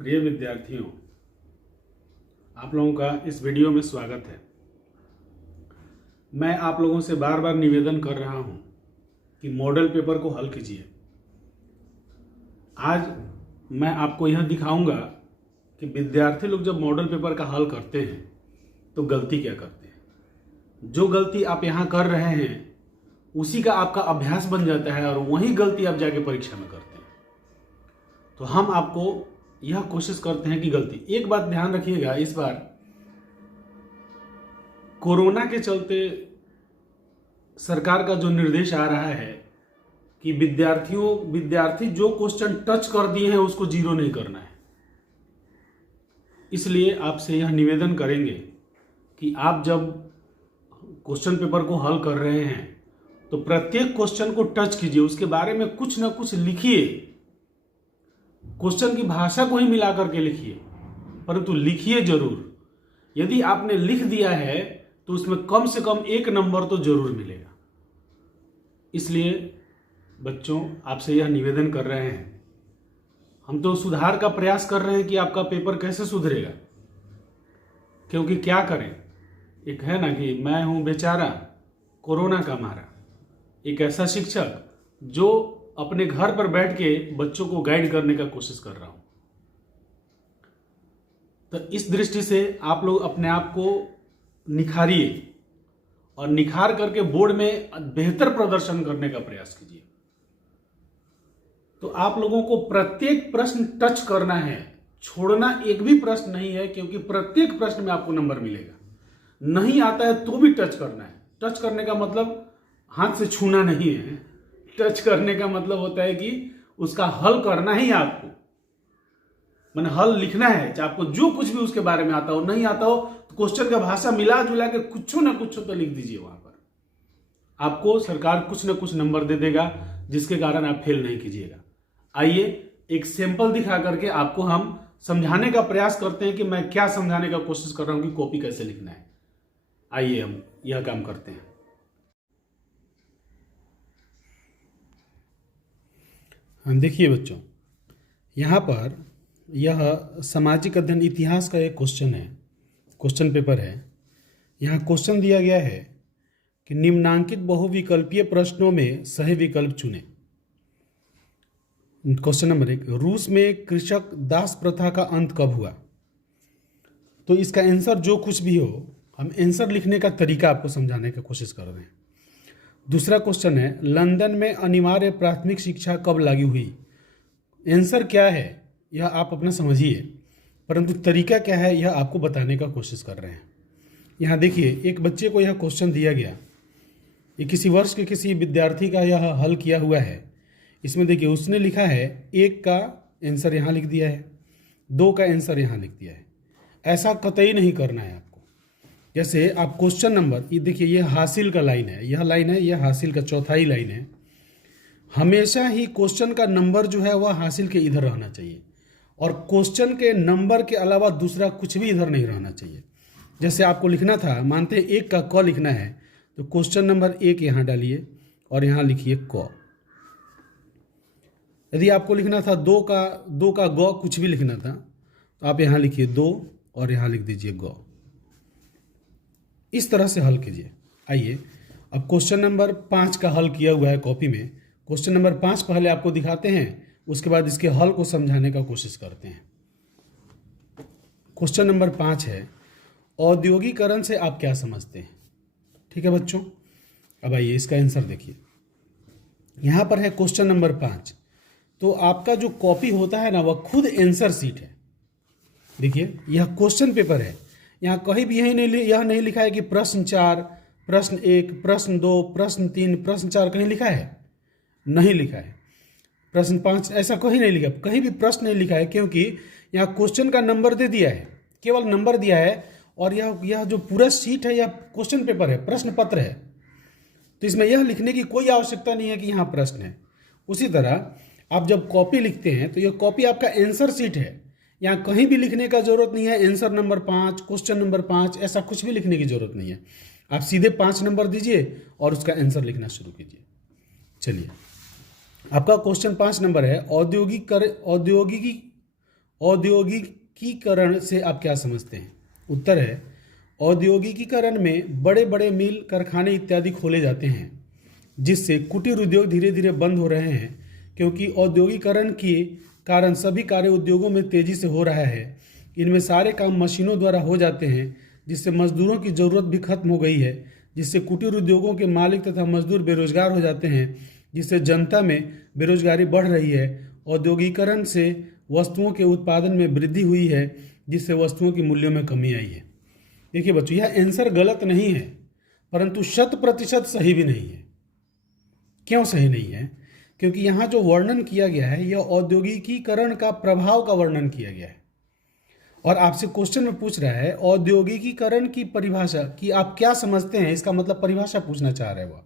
प्रिय विद्यार्थियों, आप लोगों का इस वीडियो में स्वागत है। मैं आप लोगों से बार बार निवेदन कर रहा हूं कि मॉडल पेपर को हल कीजिए। आज मैं आपको यह दिखाऊंगा कि विद्यार्थी लोग जब मॉडल पेपर का हल करते हैं तो गलती क्या करते हैं। जो गलती आप यहाँ कर रहे हैं उसी का आपका अभ्यास बन जाता है और वही गलती आप जाके परीक्षा में करते हैं। तो हम आपको यह कोशिश करते हैं कि गलती, एक बात ध्यान रखिएगा, इस बार कोरोना के चलते सरकार का जो निर्देश आ रहा है कि विद्यार्थी जो क्वेश्चन टच कर दिए हैं उसको जीरो नहीं करना है। इसलिए आपसे यह निवेदन करेंगे कि आप जब क्वेश्चन पेपर को हल कर रहे हैं तो प्रत्येक क्वेश्चन को टच कीजिए, उसके बारे में कुछ ना कुछ लिखिए। क्वेश्चन की भाषा को ही मिलाकर के लिखिए, परंतु लिखिए जरूर। यदि आपने लिख दिया है तो उसमें कम से कम एक नंबर तो जरूर मिलेगा। इसलिए बच्चों, आपसे यह निवेदन कर रहे हैं, हम तो सुधार का प्रयास कर रहे हैं कि आपका पेपर कैसे सुधरेगा। क्योंकि क्या करें, एक है ना कि मैं हूं बेचारा कोरोना का मारा, एक ऐसा शिक्षक जो अपने घर पर बैठ के बच्चों को गाइड करने का कोशिश कर रहा हूं। तो इस दृष्टि से आप लोग अपने आप को निखारिए और निखार करके बोर्ड में बेहतर प्रदर्शन करने का प्रयास कीजिए। तो आप लोगों को प्रत्येक प्रश्न टच करना है, छोड़ना एक भी प्रश्न नहीं है, क्योंकि प्रत्येक प्रश्न में आपको नंबर मिलेगा। नहीं आता है तो भी टच करना है। टच करने का मतलब हाथ से छूना नहीं है। टच करने का मतलब होता है कि उसका हल करना ही आपको, मैंने हल लिखना है। चाहे आपको जो कुछ भी उसके बारे में आता हो, नहीं आता हो तो क्वेश्चन का भाषा मिला जुला के कुछ ना कुछ तो लिख दीजिए। वहां पर आपको सरकार कुछ ना कुछ नंबर दे देगा, जिसके कारण आप फेल नहीं कीजिएगा। आइए एक सैंपल दिखा करके आपको हम समझाने का प्रयास करते हैं कि मैं क्या समझाने का कोशिश कर रहा हूं कि कॉपी कैसे लिखना है। आइए हम यह काम करते हैं। देखिए बच्चों, यहाँ पर यह सामाजिक अध्ययन इतिहास का एक क्वेश्चन है, क्वेश्चन पेपर है। यहाँ क्वेश्चन दिया गया है कि निम्नांकित बहुविकल्पीय प्रश्नों में सही विकल्प चुनें। क्वेश्चन नंबर 1, रूस में कृषक दास प्रथा का अंत कब हुआ। तो इसका आंसर जो कुछ भी हो, हम आंसर लिखने का तरीका आपको समझाने की कोशिश कर रहे हैं। दूसरा क्वेश्चन है, लंदन में अनिवार्य प्राथमिक शिक्षा कब लागू हुई। आंसर क्या है यह आप अपना समझिए, परंतु तरीका क्या है यह आपको बताने का कोशिश कर रहे हैं। यहाँ देखिए, एक बच्चे को यह क्वेश्चन दिया गया, ये किसी वर्ष के किसी विद्यार्थी का यह हल किया हुआ है। इसमें देखिए उसने लिखा है 1 का आंसर यहाँ लिख दिया है, 2 का आंसर यहाँ लिख दिया है। ऐसा कतई नहीं करना है आपको। जैसे आप क्वेश्चन नंबर, ये देखिए ये हासिल का लाइन है, यह लाइन है, यह हासिल का चौथाई लाइन है। हमेशा ही क्वेश्चन का नंबर जो है वह हासिल के इधर रहना चाहिए और क्वेश्चन के नंबर के अलावा दूसरा कुछ भी इधर नहीं रहना चाहिए। जैसे आपको लिखना था, मानते हैं 1 का क लिखना है, तो क्वेश्चन नंबर 1 यहाँ डालिए और यहाँ लिखिए क। यदि आपको लिखना था 2 का ग कुछ भी लिखना था, तो आप यहाँ लिखिए 2 और यहाँ लिख दीजिए ग। इस तरह से हल कीजिए। आइए अब क्वेश्चन नंबर 5 का हल किया हुआ है कॉपी में। क्वेश्चन नंबर 5 पहले आपको दिखाते हैं, उसके बाद इसके हल को समझाने का कोशिश करते हैं। क्वेश्चन नंबर 5 है, औद्योगिकरण से आप क्या समझते हैं। ठीक है बच्चों, अब आइए इसका आंसर देखिए। यहाँ पर है क्वेश्चन नंबर 5, तो आपका जो कॉपी होता है ना वह खुद आंसर सीट है। देखिए यह क्वेश्चन पेपर है, यहाँ कहीं भी यह नहीं लिखा है कि प्रश्न 4, प्रश्न 1, प्रश्न 2, प्रश्न 3, प्रश्न 4 कहीं लिखा है, नहीं लिखा है। प्रश्न 5 ऐसा कहीं नहीं लिखा, कहीं भी प्रश्न नहीं लिखा है, क्योंकि यहाँ क्वेश्चन का नंबर दे दिया है, केवल नंबर दिया है। और यह जो पूरा सीट है यह क्वेश्चन पेपर है, प्रश्न पत्र है, तो इसमें यह लिखने की कोई आवश्यकता नहीं है कि यहाँ प्रश्न है। उसी तरह आप जब कॉपी लिखते हैं तो यह कॉपी आपका आंसर सीट है, यहाँ कहीं भी लिखने का जरूरत नहीं है आंसर नंबर 5, क्वेश्चन नंबर 5, ऐसा कुछ भी लिखने की जरूरत नहीं है। आप सीधे 5 नंबर दीजिए और उसका आंसर लिखना शुरू कीजिए। चलिए आपका क्वेश्चन 5 नंबर है, औद्योगिकीकरण से आप क्या समझते हैं? उत्तर है, औद्योगिकीकरण में बड़े बड़े मिल, कारखाने इत्यादि खोले जाते हैं, जिससे कुटीर उद्योग धीरे धीरे बंद हो रहे हैं, क्योंकि औद्योगिकरण के कारण सभी कार्य उद्योगों में तेजी से हो रहा है। इनमें सारे काम मशीनों द्वारा हो जाते हैं, जिससे मजदूरों की ज़रूरत भी खत्म हो गई है, जिससे कुटीर उद्योगों के मालिक तथा मजदूर बेरोजगार हो जाते हैं, जिससे जनता में बेरोजगारी बढ़ रही है। औद्योगिकरण से वस्तुओं के उत्पादन में वृद्धि हुई है, जिससे वस्तुओं की मूल्यों में कमी आई है। देखिए बच्चों, यह आंसर गलत नहीं है, परंतु 100% सही भी नहीं है। क्यों सही नहीं है? क्योंकि यहाँ जो वर्णन किया गया है यह औद्योगिकीकरण का प्रभाव का वर्णन किया गया है, और आपसे क्वेश्चन में पूछ रहा है औद्योगिकीकरण की परिभाषा कि आप क्या समझते हैं, इसका मतलब परिभाषा पूछना चाह रहे हैं वो।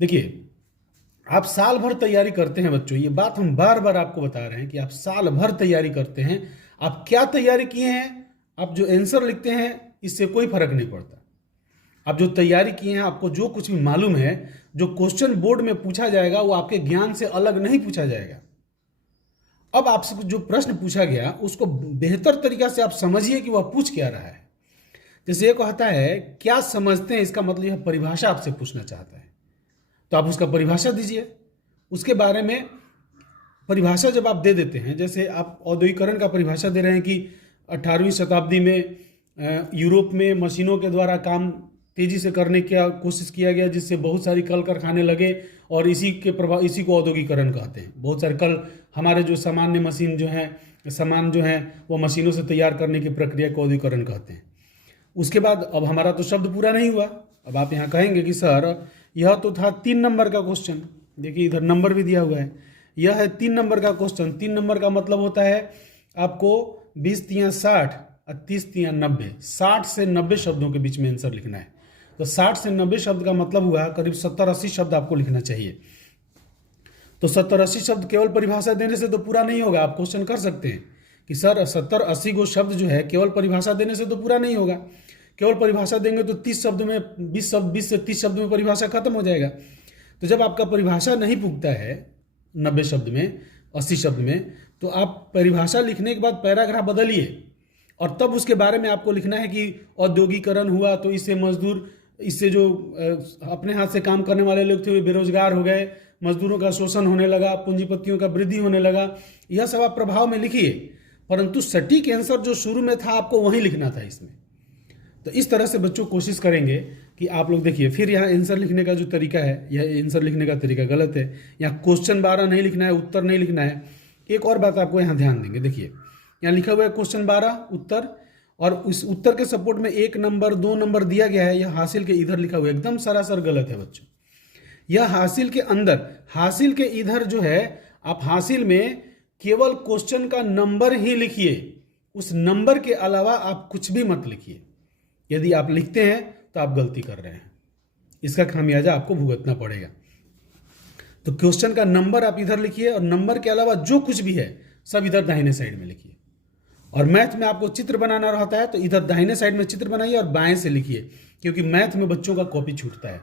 देखिए, आप साल भर तैयारी करते हैं बच्चों, ये बात हम बार बार आपको बता रहे हैं कि आप साल भर तैयारी करते हैं। आप क्या तैयारी किए हैं, आप जो आंसर लिखते हैं इससे कोई फर्क नहीं पड़ता। आप जो तैयारी किए हैं, आपको जो कुछ भी मालूम है, जो क्वेश्चन बोर्ड में पूछा जाएगा वो आपके ज्ञान से अलग नहीं पूछा जाएगा। अब आपसे जो प्रश्न पूछा गया उसको बेहतर तरीका से आप समझिए कि वह पूछ क्या रहा है। जैसे ये कहता है क्या समझते हैं, इसका मतलब यह परिभाषा आपसे पूछना चाहता है, तो आप उसका परिभाषा दीजिए। उसके बारे में परिभाषा जब आप दे देते हैं, जैसे आप औद्योगिकरण का परिभाषा दे रहे हैं कि 18वीं शताब्दी में यूरोप में मशीनों के द्वारा काम तेजी से करने की कोशिश किया गया, जिससे बहुत सारी कल कारखाने लगे, और इसी को औद्योगिकरण कहते हैं। बहुत सारे कल हमारे जो सामान्य मशीन जो हैं, सामान जो हैं वो मशीनों से तैयार करने की प्रक्रिया को औद्योगिकरण कहते हैं। उसके बाद अब हमारा तो शब्द पूरा नहीं हुआ। अब आप यहाँ कहेंगे कि सर यह तो था 3 नंबर का क्वेश्चन। देखिए इधर नंबर भी दिया हुआ है, यह है 3 नंबर का क्वेश्चन। 3 नंबर का मतलब होता है आपको 20 तियां 60 और 30 तियां 90, 60 से 90 शब्दों के बीच में आंसर लिखना है। तो 60 से 90 शब्द का मतलब हुआ करीब 70-80 शब्द आपको लिखना चाहिए। तो 70-80 शब्द केवल परिभाषा देने से तो पूरा नहीं होगा। आप क्वेश्चन कर सकते हैं कि सर 70-80 गो शब्द जो है केवल परिभाषा देने से तो पूरा नहीं होगा। केवल परिभाषा देंगे तो 30 शब्द में 20 से 30 शब्द में परिभाषा खत्म हो जाएगा। तो जब आपका परिभाषा नहीं पुगता है 90 शब्द में, 80 शब्द में, तो आप परिभाषा लिखने के बाद पैराग्राफ बदलिए और तब उसके बारे में आपको लिखना है कि औद्योगिकरण हुआ तो इससे मजदूर, इससे जो अपने हाथ से काम करने वाले लोग थे वे बेरोजगार हो गए, मजदूरों का शोषण होने लगा, पूंजीपतियों का वृद्धि होने लगा। यह सब आप प्रभाव में लिखिए, परंतु सटीक आंसर जो शुरू में था आपको वही लिखना था इसमें। तो इस तरह से बच्चों कोशिश करेंगे कि आप लोग देखिए। फिर यहाँ आंसर लिखने का जो तरीका है, यह आंसर लिखने का तरीका गलत है। यहाँ क्वेश्चन 12 नहीं लिखना है, उत्तर नहीं लिखना है। एक और बात आपको यहाँ ध्यान देंगे, देखिए यहाँ लिखा हुआ है क्वेश्चन 12 उत्तर, और उस उत्तर के सपोर्ट में 1 नंबर 2 नंबर दिया गया है। यह हासिल के इधर लिखा हुआ है, एकदम सरासर गलत है बच्चों। यह हासिल के अंदर, हासिल के इधर जो है, आप हासिल में केवल क्वेश्चन का नंबर ही लिखिए, उस नंबर के अलावा आप कुछ भी मत लिखिए। यदि आप लिखते हैं तो आप गलती कर रहे हैं, इसका खामियाजा आपको भुगतना पड़ेगा। तो क्वेश्चन का नंबर आप इधर लिखिए और नंबर के अलावा जो कुछ भी है सब इधर दाहिने साइड में लिखिए। और मैथ में आपको चित्र बनाना रहता है तो इधर दाहिने साइड में चित्र बनाइए और बाएं से लिखिए, क्योंकि मैथ में बच्चों का कॉपी छूटता है।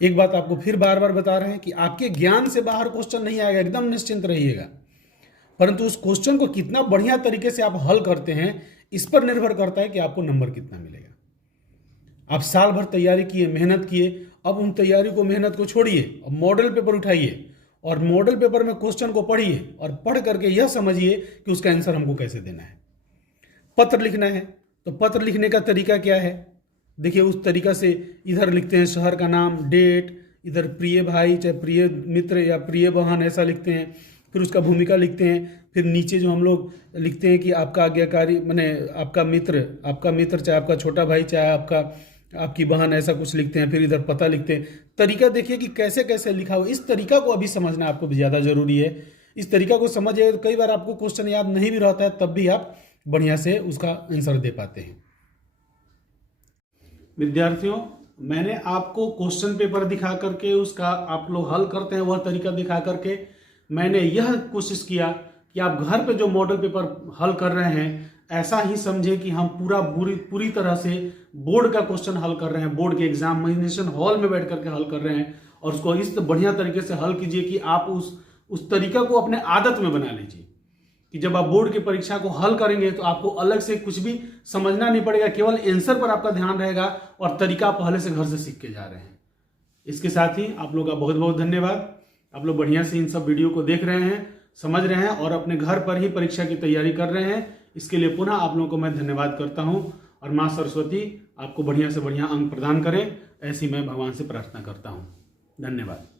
एक बात आपको फिर बार बार बता रहे हैं कि आपके ज्ञान से बाहर क्वेश्चन नहीं आएगा, एकदम निश्चिंत रहिएगा। परंतु उस क्वेश्चन को कितना बढ़िया तरीके से आप हल करते हैं इस पर निर्भर करता है कि आपको नंबर कितना मिलेगा। आप साल भर तैयारी किए, मेहनत किए, अब उन तैयारी को, मेहनत को छोड़िए, अब मॉडल पेपर उठाइए और मॉडल पेपर में क्वेश्चन को पढ़िए और पढ़ करके यह समझिए कि उसका आंसर हमको कैसे देना है। पत्र लिखना है तो पत्र लिखने का तरीका क्या है, देखिए उस तरीका से इधर लिखते हैं शहर का नाम, डेट, इधर प्रिय भाई चाहे प्रिय मित्र या प्रिय बहन ऐसा लिखते हैं, फिर उसका भूमिका लिखते हैं, फिर नीचे जो हम लोग लिखते हैं कि आपका आज्ञाकारी, माने आपका मित्र चाहे आपका छोटा भाई चाहे आपकी बहन, ऐसा कुछ लिखते हैं, फिर इधर पता लिखते हैं। तरीका देखिए कि कैसे कैसे लिखा हो, इस तरीका को अभी समझना आपको ज़्यादा जरूरी है। इस तरीका को समझिए तो कई बार आपको क्वेश्चन याद नहीं भी रहता है, तब भी आप बढ़िया से उसका आंसर दे पाते हैं। विद्यार्थियों, मैंने आपको क्वेश्चन पेपर दिखा करके उसका आप लोग हल करते हैं वह तरीका दिखा करके मैंने यह कोशिश किया कि आप घर पे जो मॉडल पेपर हल कर रहे हैं ऐसा ही समझे कि हम पूरी तरह से बोर्ड का क्वेश्चन हल कर रहे हैं, बोर्ड के एग्जामिनेशन हॉल में बैठ करके हल कर रहे हैं, और उसको इस बढ़िया तरीके से हल कीजिए कि आप उस तरीका को अपने आदत में बना लीजिए कि जब आप बोर्ड की परीक्षा को हल करेंगे तो आपको अलग से कुछ भी समझना नहीं पड़ेगा, केवल आंसर पर आपका ध्यान रहेगा और तरीका पहले से घर से सीख के जा रहे हैं। इसके साथ ही आप लोग का बहुत बहुत धन्यवाद। आप लोग बढ़िया से इन सब वीडियो को देख रहे हैं, समझ रहे हैं और अपने घर पर ही परीक्षा की तैयारी कर रहे हैं। इसके लिए पुनः आप लोगों को मैं धन्यवाद करता हूं और माँ सरस्वती आपको बढ़िया से बढ़िया अंक प्रदान करें, ऐसी मैं भगवान से प्रार्थना करता हूं। धन्यवाद।